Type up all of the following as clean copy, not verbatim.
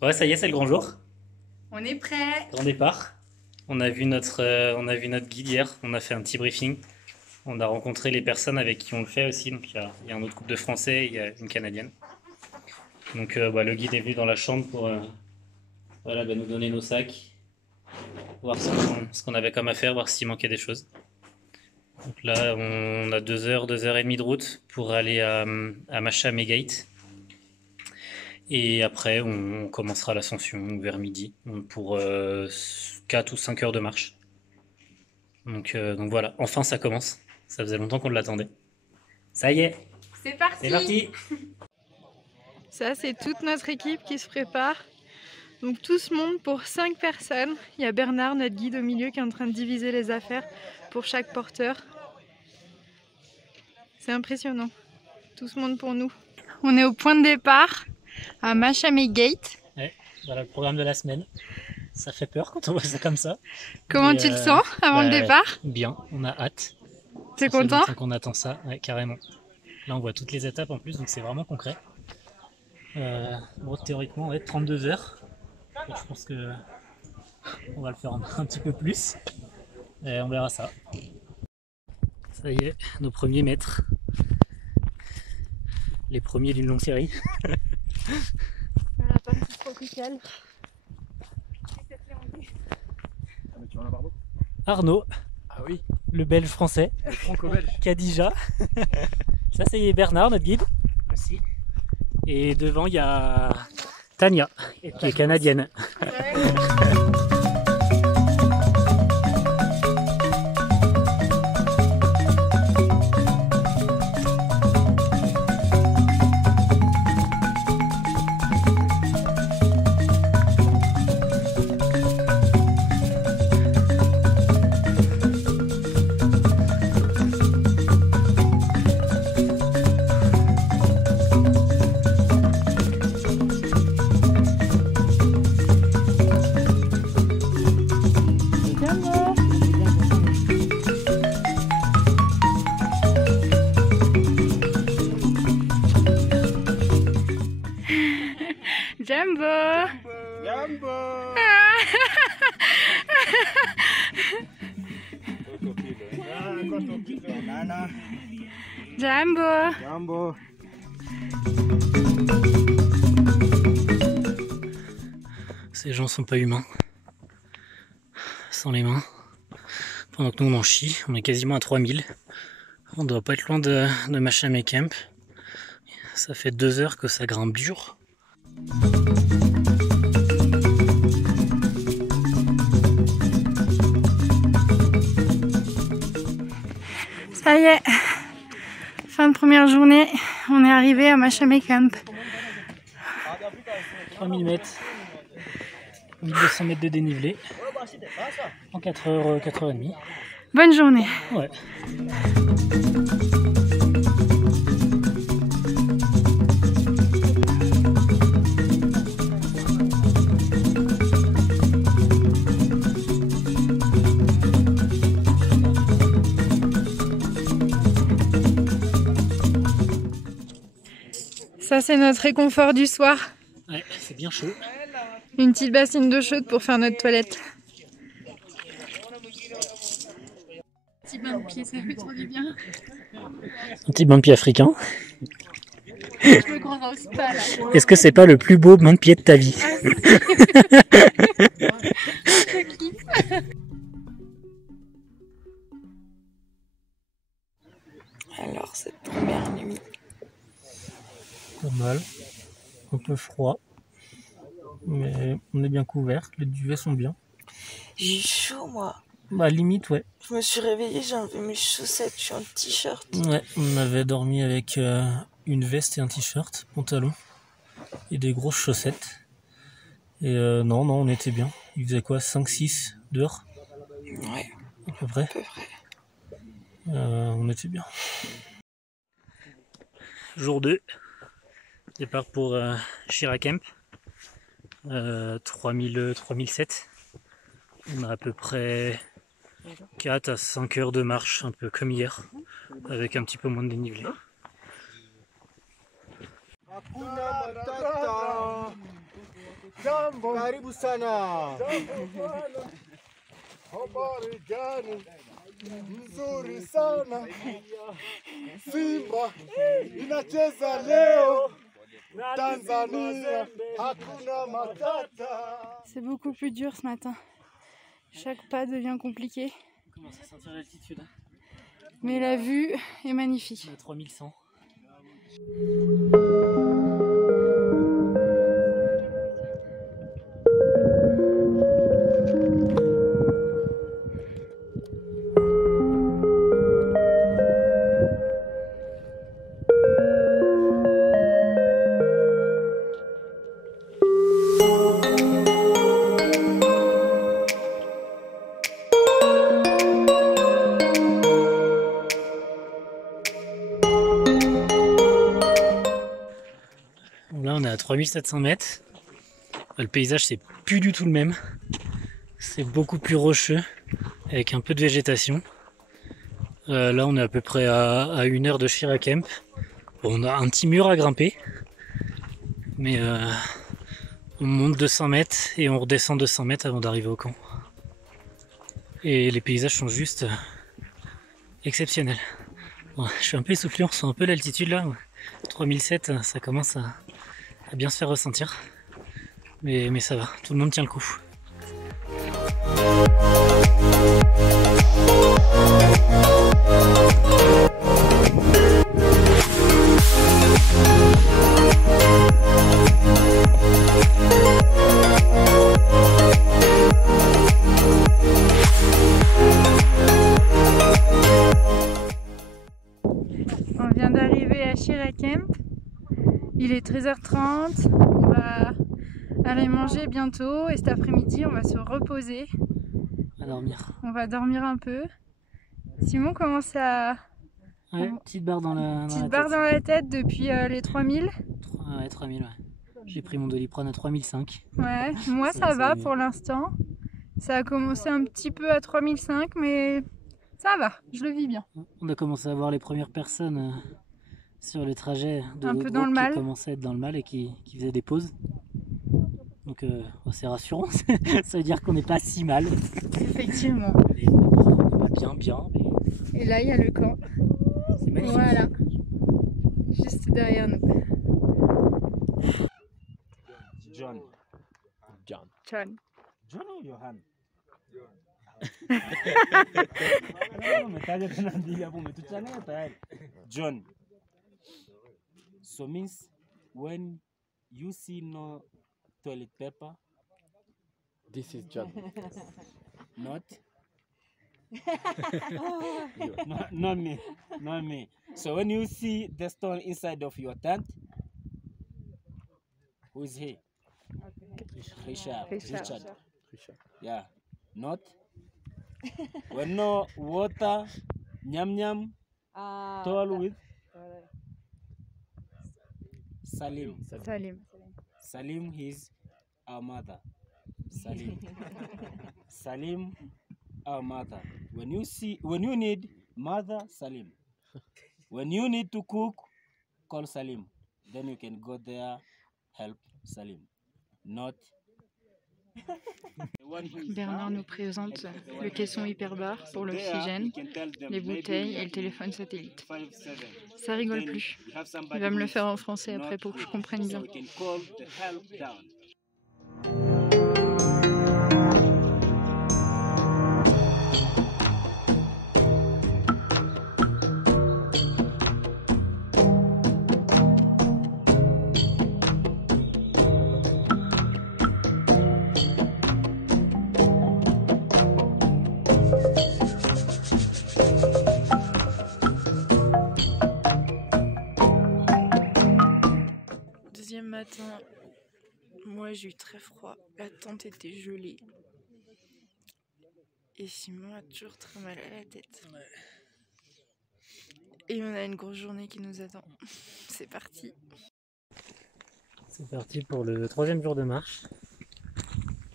Ouais, ça y est, c'est le grand jour. On est prêt. Grand départ. On a vu notre guide hier. On a fait un petit briefing. On a rencontré les personnes avec qui on le fait aussi. Donc il y a un autre couple de Français, et il y a une Canadienne. Donc le guide est venu dans la chambre pour voilà, nous donner nos sacs, voir ce qu'on avait comme affaire, voir s'il manquait des choses. Donc là, on a 2 heures, 2 heures et demie de route pour aller à Mashame Gate. Et après, on commencera l'ascension vers midi pour 4 ou 5 heures de marche. Donc voilà, enfin ça commence. Ça faisait longtemps qu'on l'attendait. Ça y est, C'est parti. c'est parti. Ça, c'est toute notre équipe qui se prépare. Donc tout ce monde pour 5 personnes. Il y a Bernard, notre guide au milieu, qui est en train de diviser les affaires pour chaque porteur. C'est impressionnant. Tout ce monde pour nous. On est au point de départ à Mashame Gate. Ouais, voilà le programme de la semaine. Ça fait peur quand on voit ça comme ça. Comment tu le sens avant le départ? Bien, on a hâte. T'es content? Qu'on attend ça, ouais, carrément. Là on voit toutes les étapes en plus, donc c'est vraiment concret. Théoriquement, ouais, 32 heures. Je pense que on va le faire un petit peu plus. Et on verra ça. Ça y est, nos premiers mètres. Les premiers d'une longue série. La partie tropicale. Arnaud, Ah oui, le belge français. le franco-belge. Khadija. Ça c'est Bernard, notre guide. Merci. Et devant il y a Tania, qui est canadienne. Jumbo! Jambo! Jumbo! Jambo! Ces gens sont pas humains. Sans les mains. Pendant que nous on en chie, on est quasiment à 3000. On doit pas être loin de Mashame Camp. Ça fait 2 heures que ça grimpe dur. Ça y est, fin de première journée, on est arrivé à Mashame Camp. 3000 mètres, 1200 mètres de dénivelé, en 4 heures, 4h30. Bonne journée. Ouais. Ça, c'est notre réconfort du soir. Ouais, c'est bien chaud. Une petite bassine d'eau chaude pour faire notre toilette. Petit bain de pied, ça fait trop du bien. Un petit bain de pied africain. Je me croirais au spa là. Est-ce que c'est pas le plus beau bain de pied de ta vie? Je kiffe. Alors, cette première nuit. Pas mal. Un peu froid. Mais on est bien couvert. Les duvets sont bien. J'ai chaud, moi. Bah, limite, ouais. Je me suis réveillée, j'ai enlevé mes chaussettes, je suis en t-shirt. Ouais, on avait dormi avec une veste et un t-shirt, pantalon et des grosses chaussettes. Et non, on était bien. Il faisait quoi, 5-6 dehors Ouais, à peu près. à peu près. On était bien. Jour 2, départ pour Shira Camp, 3007. On a à peu près 4 à 5 heures de marche, un peu comme hier, avec un petit peu moins de dénivelé. Hakuna Matata. Jambo. Karibu sana. Habari gani? Mzuri sana. Simba inacheza leo. Tanzania, hakuna matata. C'est beaucoup plus dur ce matin. Chaque pas devient compliqué. On commence à sentir l'altitude. Mais la vue est magnifique. On est à 3100. Là on est à 3700 mètres. Le paysage c'est plus du tout le même. C'est beaucoup plus rocheux avec un peu de végétation. Là on est à peu près à 1 heure de Shiracamp. Bon, on a un petit mur à grimper. Mais on monte 200 mètres et on redescend 200 mètres avant d'arriver au camp. Et les paysages sont juste exceptionnels. Bon, je suis un peu essoufflé, on ressent un peu l'altitude là. 3007, ça commence à bien se faire ressentir. Mais ça va, tout le monde tient le coup. On vient d'arriver à Shiracamp. Il est 13h30. On va aller manger bientôt et cet après-midi on va se reposer. À dormir. On va dormir un peu. Simon commence à... Ouais, petite barre dans la dans la tête depuis les 3000. Ouais, 3000, ouais. J'ai pris mon Doliprane à 3005. Ouais, moi ça va pour l'instant. Ça a commencé un petit peu à 3005 mais ça va, je le vis bien. On a commencé à voir les premières personnes sur le trajet de Un l'autre peu dans groupe le mal. qui commençaient à être dans le mal et qui faisaient des pauses. Donc c'est rassurant, ça veut dire qu'on n'est pas si mal. Effectivement. On va bien, mais Et là il y a le camp. c'est magnifique. Voilà. Juste derrière nous. John. John. John. John ou Johan? John. So means when you see no toilet paper, This is John. not not me, not me. So when you see the stone inside of your tent, who is he? Richard. Richard. Yeah. Not when no water, nyam tall with Salim. Salim. Salim is our mother. Salim. Salim, our mother. When you need mother, Salim. When you need to cook, call Salim. Then you can go there, help Salim. Not. Bernard nous présente le caisson hyperbar pour l'oxygène, les bouteilles et le téléphone satellite. Ça rigole plus. Il va me le faire en français après pour que je comprenne bien. Deuxième matin, moi j'ai eu très froid, la tente était gelée. Et Simon a toujours très mal à la tête. Et on a une grosse journée qui nous attend. C'est parti. C'est parti pour le 3e jour de marche.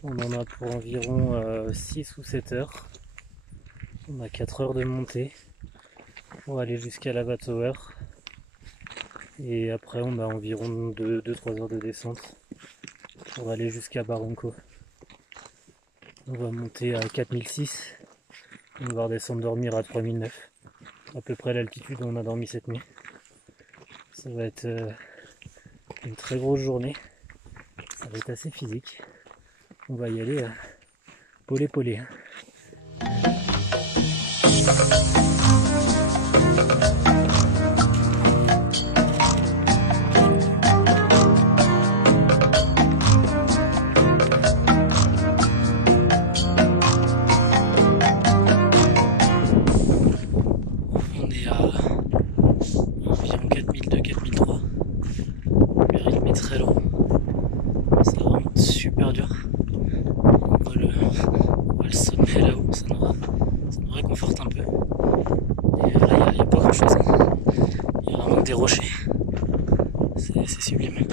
On en a pour environ 6 ou 7 heures. On a 4 heures de montée pour aller jusqu'à Lava Tower. Et après on a environ 2-3 heures de descente. pour aller jusqu'à Barranco. On va monter à 4006. On va redescendre dormir à 3009. À peu près l'altitude où on a dormi cette nuit. Ça va être une très grosse journée. Ça va être assez physique. On va y aller polé. On est à environ 4002-4003. Le rythme est très lent. C'est vraiment super dur. On voit le sommet là-haut, ça nous réconforte un peu. Et là, il n'y a pas grand chose. Il y a vraiment des rochers. C'est sublime.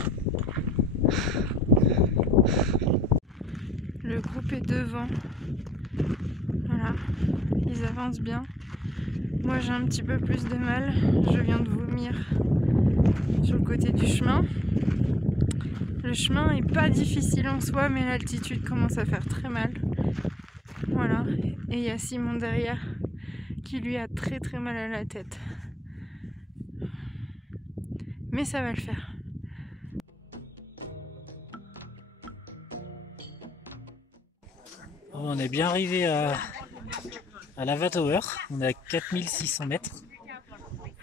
Le groupe est devant. Voilà, ils avancent bien. Moi j'ai un petit peu plus de mal. Je viens de vomir sur le côté du chemin. Le chemin est pas difficile en soi, mais l'altitude commence à faire très mal. Voilà, et il y a Simon derrière qui lui a très mal à la tête. Mais ça va le faire. On est bien arrivé à Lava Tower. On est à 4600 mètres.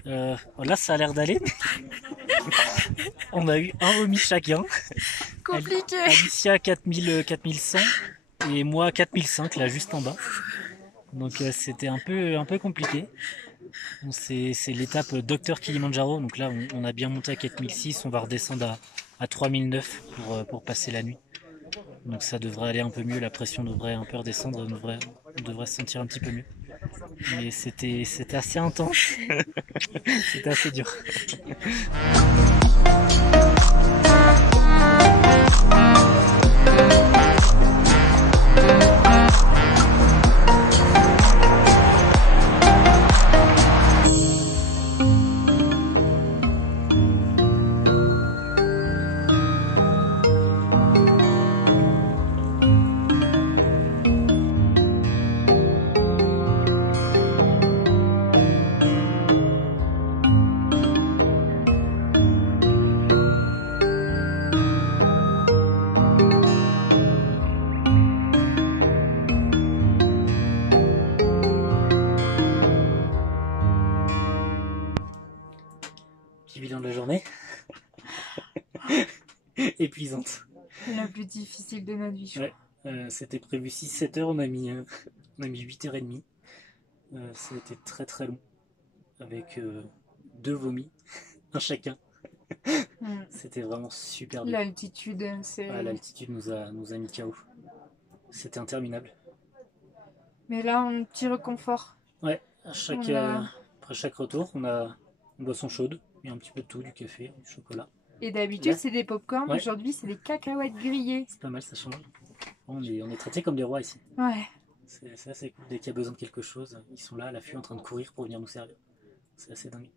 Là, ça a l'air d'aller. On a eu un vomi chacun. Compliqué. Alicia 4100 et moi 4005 là juste en bas. Donc c'était un peu compliqué. Bon, c'est l'étape Dr Kilimanjaro. Donc là on a bien monté à 4006. On va redescendre à 3009 pour passer la nuit. Donc ça devrait aller un peu mieux. La pression devrait un peu redescendre. On devrait se sentir un petit peu mieux. Mais c'était assez intense. C'était assez dur. Petit bilan de la journée. Épuisante. La plus difficile de notre vie, je crois. Ouais, c'était prévu 6-7 heures, on a mis 8h30. Ça a été très long. Avec 2 vomis, un chacun. C'était vraiment super dur. L'altitude, c'est... L'altitude nous a mis KO. C'était interminable. Mais là, un petit réconfort. Ouais, après chaque retour, on a une boisson chaude, et un petit peu de tout, du café, du chocolat. Et d'habitude, c'est des pop-corn. Ouais. Aujourd'hui, c'est des cacahuètes grillées. C'est pas mal, ça change. On est traités comme des rois ici. Ouais. C'est assez cool. Dès qu'il y a besoin de quelque chose, ils sont là à l'affût en train de courir pour venir nous servir. C'est assez dingue.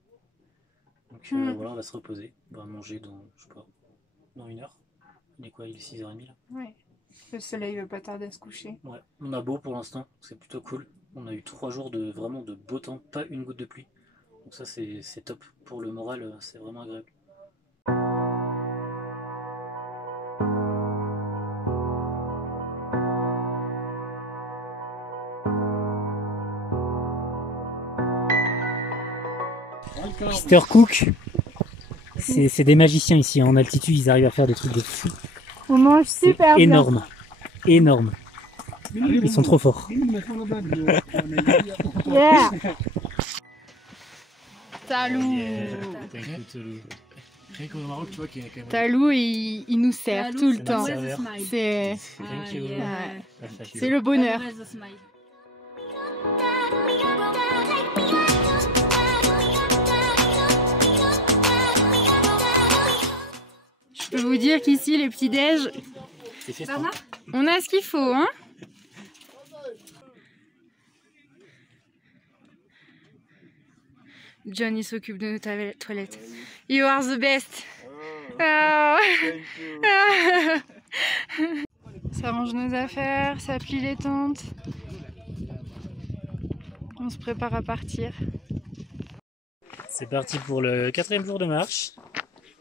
Donc voilà, on va se reposer. On va manger dans 1 heure. Il est quoi? Il est 6h30 là. Ouais. Le soleil va pas tarder à se coucher. Ouais. On a beau pour l'instant, c'est plutôt cool. On a eu 3 jours de vraiment de beau temps, pas une goutte de pluie. Donc ça c'est top. Pour le moral, c'est vraiment agréable. Mr Cook, c'est des magiciens ici, en altitude ils arrivent à faire des trucs de fou. On mange super bien. Énorme, énorme. Ils sont trop forts. Yeah. Talou. Rien qu'au Maroc, tu vois qu'il y a quand même... Talou, il nous sert tout le temps. C'est le bonheur. Je peux vous dire qu'ici, les petits-déj, on a ce qu'il faut, hein. Johnny s'occupe de nos toilettes. You are the best. Oh. Ça range nos affaires, ça plie les tentes. On se prépare à partir. C'est parti pour le 4e jour de marche.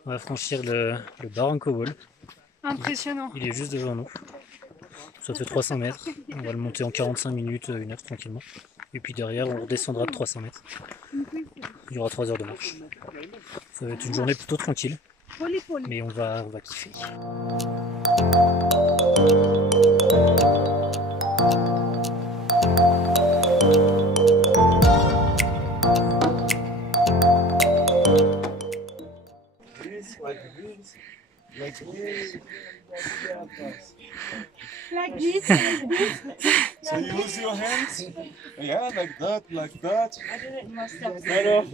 On va franchir le Barranco Wall. Impressionnant. Il est juste devant nous. Ça fait 300 mètres. On va le monter en 45 minutes, 1 heure tranquillement. Et puis derrière, on redescendra de 300 mètres. Il y aura 3 heures de marche. Ça va être une journée plutôt tranquille. Mais on va kiffer. Like this. So you use your hands? Yeah, like that, like that. Alors,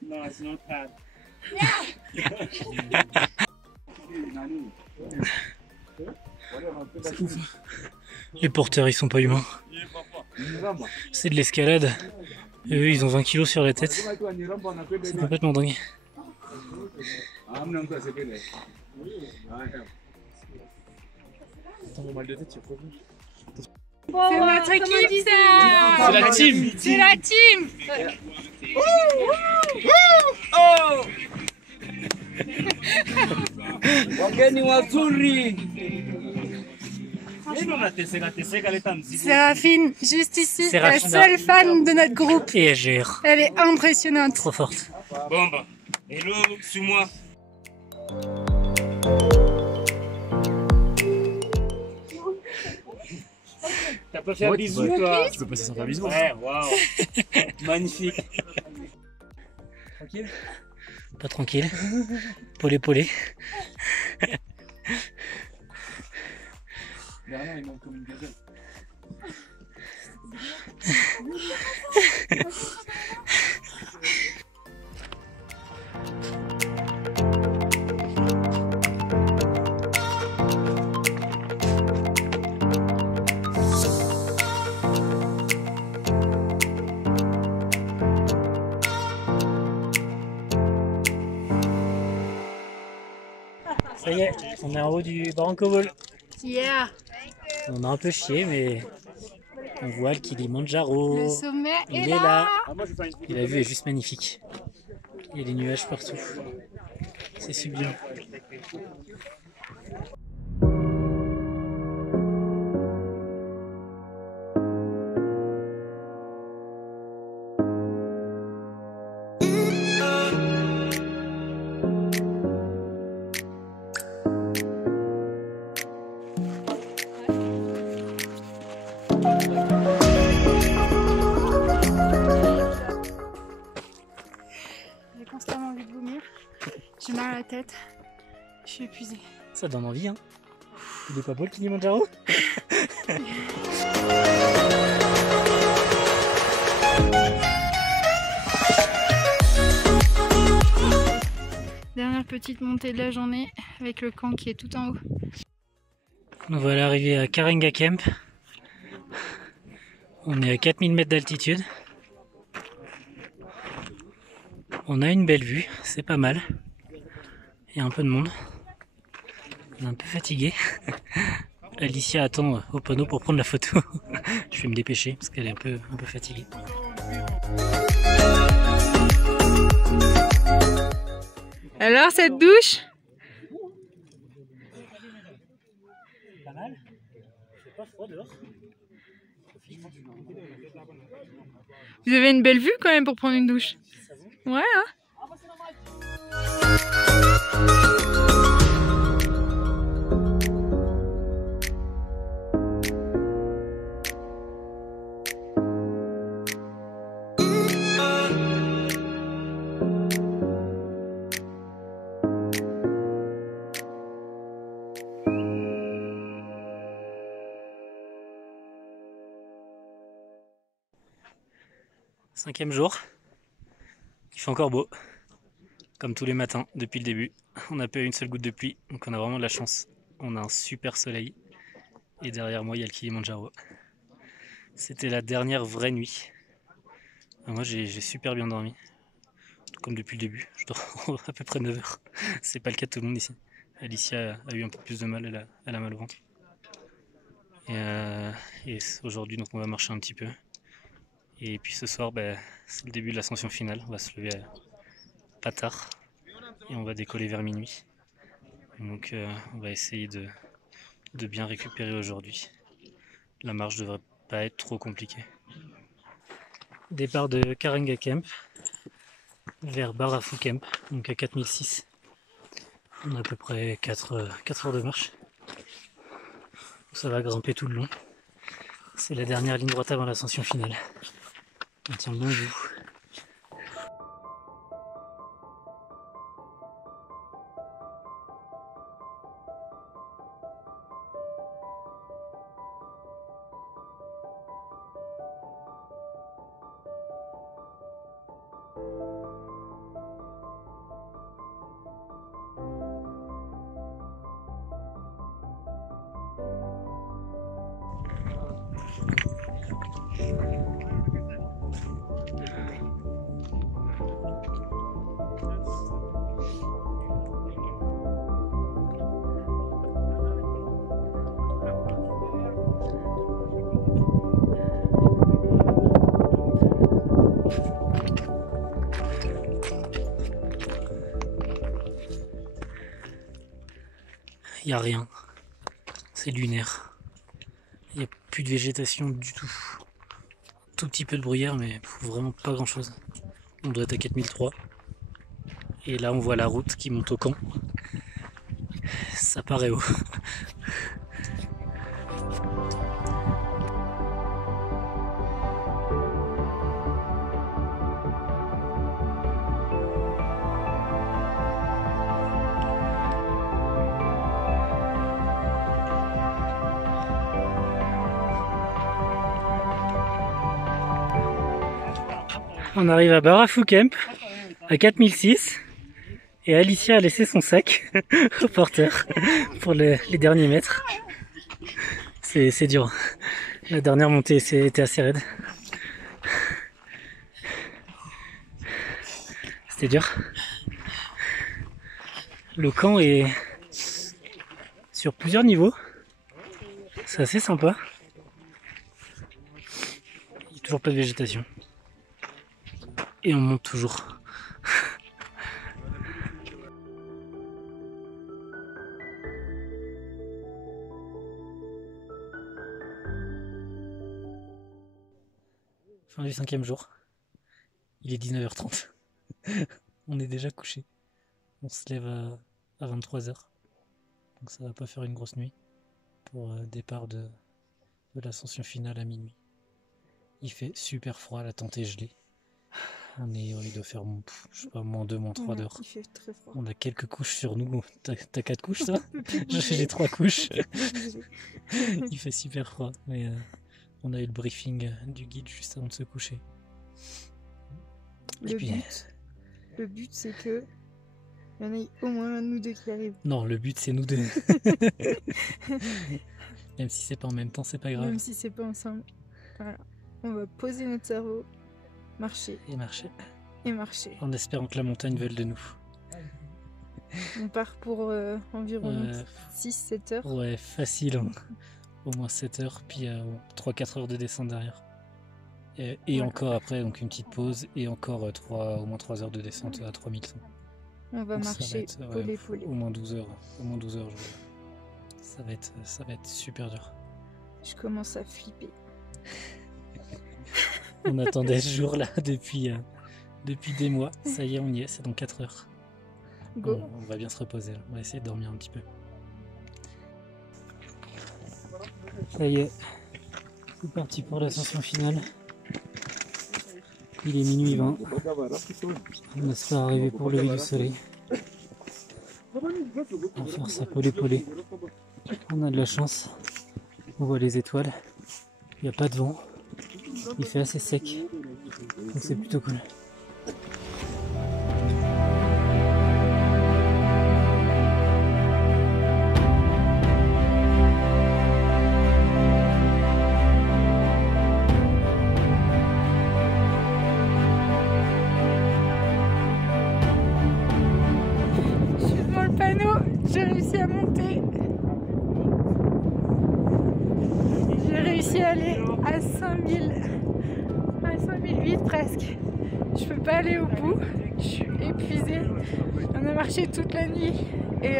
No, it's not hard. Les porteurs, ils sont pas humains. C'est de l'escalade. Et eux, ils ont 20 kilos sur la tête. C'est complètement dingue. c'est notre équipe, ça. C'est la team. C'est la team. Wageni wazuri. Séraphine, juste ici, la Séraphina. seule fan de notre groupe. Et elle gère. Elle est impressionnante. Trop forte. Bon bah, hello, suis-moi. T'as pas fait un bisou toi? Tu peux passer sans faire bisou. Ouais, waouh. Magnifique. Tranquille? Pas tranquille. Polé. Derrière, il manque comme une gazelle. Ça y est, on est en haut du Barranco Wall. Yeah. On a un peu chié, mais on voit le Kilimandjaro. Le sommet Il est est là. là. Et la vue est juste magnifique. Il y a des nuages partout. C'est sublime. J'ai constamment envie de vomir. J'ai mal à la tête. Je suis épuisée. Ça donne envie, hein. Il est pas beau le Kilimandjaro? Dernière petite montée de la journée avec le camp qui est tout en haut. Nous voilà arrivés à Karenga Camp. On est à 4000 mètres d'altitude. On a une belle vue, c'est pas mal. Il y a un peu de monde. On est un peu fatigué. Alicia attend au panneau pour prendre la photo. Je vais me dépêcher parce qu'elle est un peu fatiguée. Alors cette douche? Pas mal. C'est pas froid dehors. Vous avez une belle vue quand même pour prendre une douche. Ouais, hein? Cinquième jour. Il fait encore beau. Comme tous les matins depuis le début. On n'a pas eu une seule goutte de pluie, donc on a vraiment de la chance. On a un super soleil. Et derrière moi, il y a le Kilimandjaro. C'était la dernière vraie nuit. Moi j'ai super bien dormi, tout comme depuis le début. Je dors à peu près 9 heures. C'est pas le cas de tout le monde ici. Alicia a eu un peu plus de mal, elle a mal au ventre. Et aujourd'hui, donc on va marcher un petit peu. Et puis ce soir, c'est le début de l'ascension finale. On va se lever pas tard et on va décoller vers minuit. Donc on va essayer de bien récupérer aujourd'hui. La marche devrait pas être trop compliquée. Départ de Karenga Camp vers Barafu Camp, donc à 4006. On a à peu près 4 heures de marche. Ça va grimper tout le long. C'est la dernière ligne droite avant l'ascension finale. On tient bon bout. Il n'y a rien, c'est lunaire, il n'y a plus de végétation du tout, tout petit peu de bruyère mais vraiment pas grand chose. On doit être à 4003 et là on voit la route qui monte au camp, ça paraît haut. On arrive à Barafu Camp, à 4006, et Alicia a laissé son sac au porteur pour les derniers mètres. C'est dur. La dernière montée était assez raide. C'était dur. Le camp est sur plusieurs niveaux. C'est assez sympa. Il n'y a toujours pas de végétation. Et on monte toujours. Fin du 5e jour. Il est 19h30. On est déjà couché. On se lève à 23h. Donc ça va pas faire une grosse nuit. Pour départ de l'ascension finale à minuit. Il fait super froid, la tente est gelée. Il doit faire, je sais pas, moins 2, moins 3 dehors. Il fait très froid. On a quelques couches sur nous. T'as 4 couches, toi? J'ai 3 couches. Il fait super froid. Mais on a eu le briefing du guide juste avant de se coucher. Le but, c'est que il y en ait au moins un de nous deux qui arrive. Non, le but, c'est nous deux. Même si c'est pas en même temps, c'est pas grave. Même si c'est pas ensemble. Voilà. On va poser notre cerveau. Marcher. Et marcher. Et marcher. En espérant que la montagne veuille de nous. On part pour environ 6-7 heures. Ouais, facile. Hein. Au moins 7 heures, puis 3-4 heures de descente derrière. Et ouais. Encore après, donc une petite pause, et encore au moins 3 heures de descente à 3100. On va donc marcher polé. Au moins 12 heures. Au moins 12 heures. Ça va être super dur. Je commence à flipper. On attendait ce jour-là depuis des mois. Ça y est, on y est, c'est dans 4 heures. Go. On va bien se reposer, là. On va essayer de dormir un petit peu. Ça y est, c'est parti pour l'ascension finale. Il est minuit 20. On espère arriver pour le lever du soleil. On force à polé. On a de la chance. On voit les étoiles. Il n'y a pas de vent. Il fait assez sec, donc c'est plutôt cool. montée. J'ai réussi à aller à 5008 presque. Je peux pas aller au bout, je suis épuisée. On a marché toute la nuit et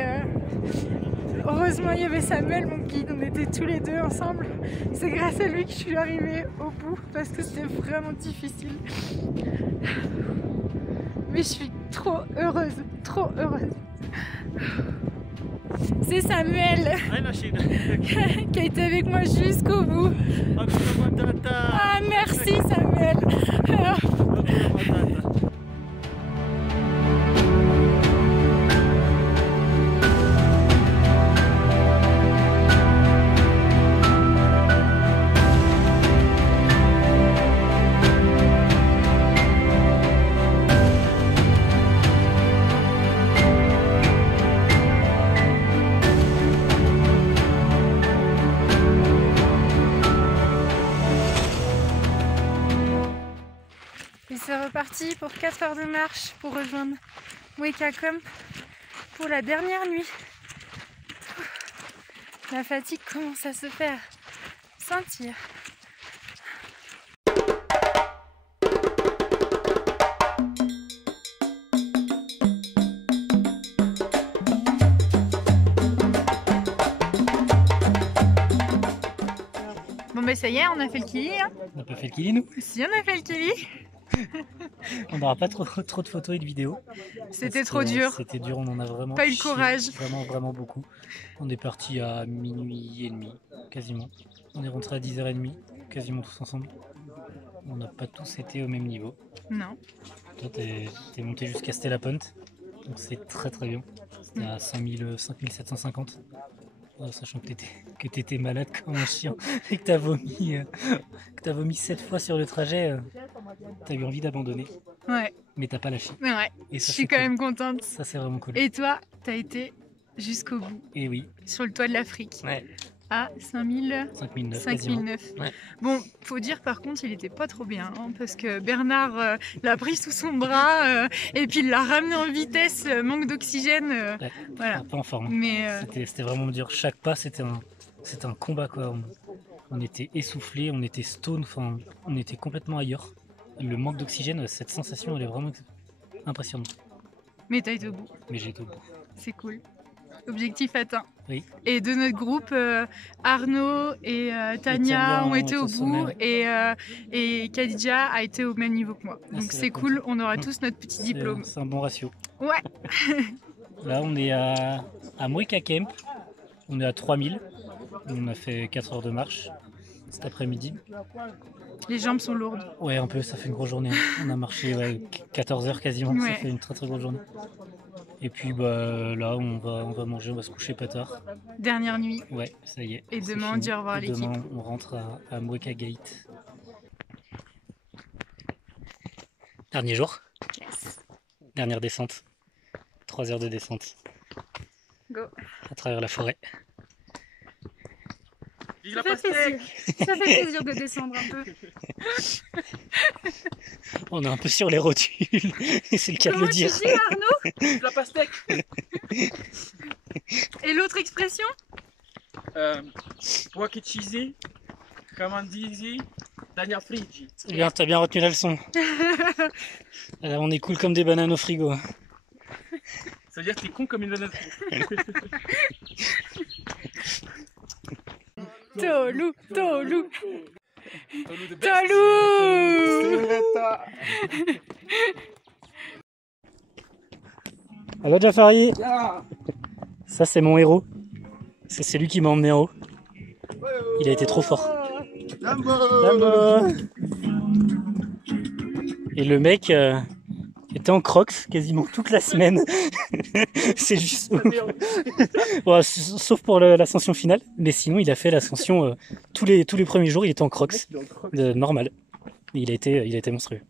heureusement il y avait Samuel, mon guide, on était tous les deux ensemble. C'est grâce à lui que je suis arrivée au bout parce que c'était vraiment difficile. Mais je suis trop heureuse, trop heureuse. C'est Samuel qui a été avec moi jusqu'au bout. Ah merci Samuel. Et c'est reparti pour 4 heures de marche pour rejoindre Mweka Camp pour la dernière nuit. La fatigue commence à se faire sentir. Bon ben ça y est, on a fait le kili hein. On n'a pas fait le kili nous. Si on a fait le kili. On n'aura pas trop de photos et de vidéos. C'était trop dur. C'était dur, on en a vraiment pas eu le courage. Vraiment beaucoup. On est parti à minuit et demi, quasiment. On est rentré à 10h30, quasiment tous ensemble. On n'a pas tous été au même niveau. Non. Toi, t'es monté jusqu'à Stella Point, donc c'est très bien. C'était à 5750. Sachant que t'étais malade comme un chien et que t'as vomi 7 fois sur le trajet, t'as eu envie d'abandonner. Ouais. Mais t'as pas lâché. Ouais. Et ça, je suis quand même contente. Ça c'est vraiment cool. Et toi, t'as été jusqu'au bout. Et oui. Sur le toit de l'Afrique. Ouais. À 5009. Ouais. Bon, faut dire par contre, il était pas trop bien hein, parce que Bernard l'a pris sous son bras et puis il l'a ramené en vitesse, manque d'oxygène. Ouais. Voilà. Un peu en forme. Mais c'était vraiment dur. Chaque pas, c'était un combat quoi. On était essoufflés, on était stone, enfin, on était complètement ailleurs. Le manque d'oxygène, cette sensation, elle est vraiment impressionnante. Mais t'as été au bout. Mais j'ai été au bout. C'est cool. Objectif atteint. Oui. Et de notre groupe, Arnaud et Tania ont été au bout et Khadija a été au même niveau que moi. Donc c'est cool, on aura tous notre petit diplôme. C'est un bon ratio. Ouais. Là on est à Mweka Camp, on est à 3000. On a fait 4 heures de marche cet après-midi. Les jambes sont lourdes. Ouais, un peu, ça fait une grosse journée. On a marché 14 heures quasiment, ouais. Ça fait une très grosse journée. Et puis bah là on va manger, on va se coucher pas tard. Dernière nuit. Ouais, ça y est. Et demain on dit au revoir à l'équipe. Demain on rentre à Mweka Gate. Dernier jour. Yes. Dernière descente. 3 heures de descente. Go. À travers la forêt. Ça fait plaisir de descendre un peu. On est un peu sur les rotules, c'est le cas de le dire. Comment tu dis, Arnaud ? La pastèque. Et l'autre expression ? Poche cheesy, camandisi, Dania frigi. Bien, t'as bien retenu la leçon. Alors, on est cool comme des bananes au frigo. Ça veut dire que t'es con comme une banane. Tolou, Tolou, Tolou. Tolou. Allo Jafari. Ça c'est mon héros. C'est lui qui m'a emmené en haut. Il a été trop fort. Et le mec était en crocs quasiment toute la semaine. C'est juste bon, sauf pour l'ascension finale, mais sinon il a fait l'ascension tous les premiers jours, il était en crocs normal. Il a été monstrueux.